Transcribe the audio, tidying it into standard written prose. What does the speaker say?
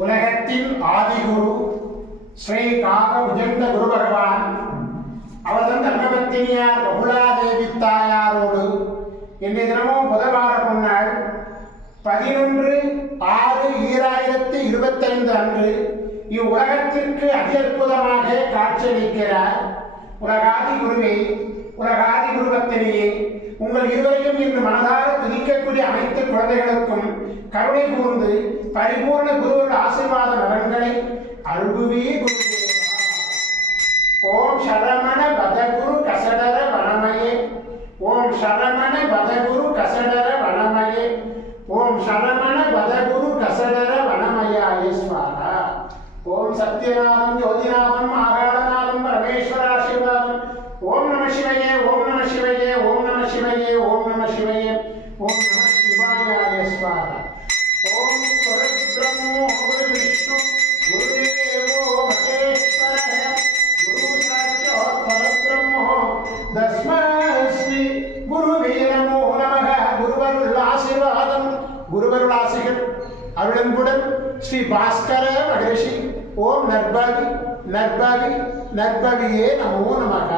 உலகத்தின் ஆதிகுரு ஸ்ரீ காகபுஜண்ட குரு பகவான் அவரது தர்மபத்தினியார் பகுலாதேவி தாயாரோடு இன்றைய தினமும் புதவார பொன்னாள் 11/6/2025 அன்று இவ்வுலகத்திற்கு அத்புதமாக காட்சியளிக்கிறார். உலகாதி குருவே, உலகாதி குருபத்தினியே, உங்கள் இருவரையும் இன்று மனதார துதிக்கக்கூடிய அனைத்து குழந்தைகளுக்கும் கருணை கூர்ந்து பரிபூர்ண குருவோட ஆசீர்வாத நலன்களை அருள்குவே குருதேவா. ஓம் சரமண பதகுரு கசடர வனமயே, ஓம் சரமண பதகுரு கசடர வனமயே, ஓம் சரமண பதகுரு கசடர வனமயாய ஸ்வாஹா. ஓம் சத்யநாதம் ஜோதிநாதம் ஆகாரநாதம் பரமேஸ்வர ஆசீர்வாதம். ஓம் நம சிவயே, ஓம் நம சிவயே, ஓம் நம சிவயே, ஓம் நம சிவயே, ஓம் நம சிவாயாய ஸ்வாஹா. ஓம் குரு பிரம்மோ குரு விஷ்ணு குருதேவோ மகேஸ்வரः குரு சாட்சாத் பரபிரம்மோ தஸ்மை ஸ்ரீ குருவே நமோ நமः. குருவருள் ஆசீர்வாதம், குருவருள் ஆசிகள் அருளன்புடன் ஸ்ரீ பாஸ்கர மகரிஷி. ஓம் நற்பவி நற்பவி நற்பவியே நமோ நமः.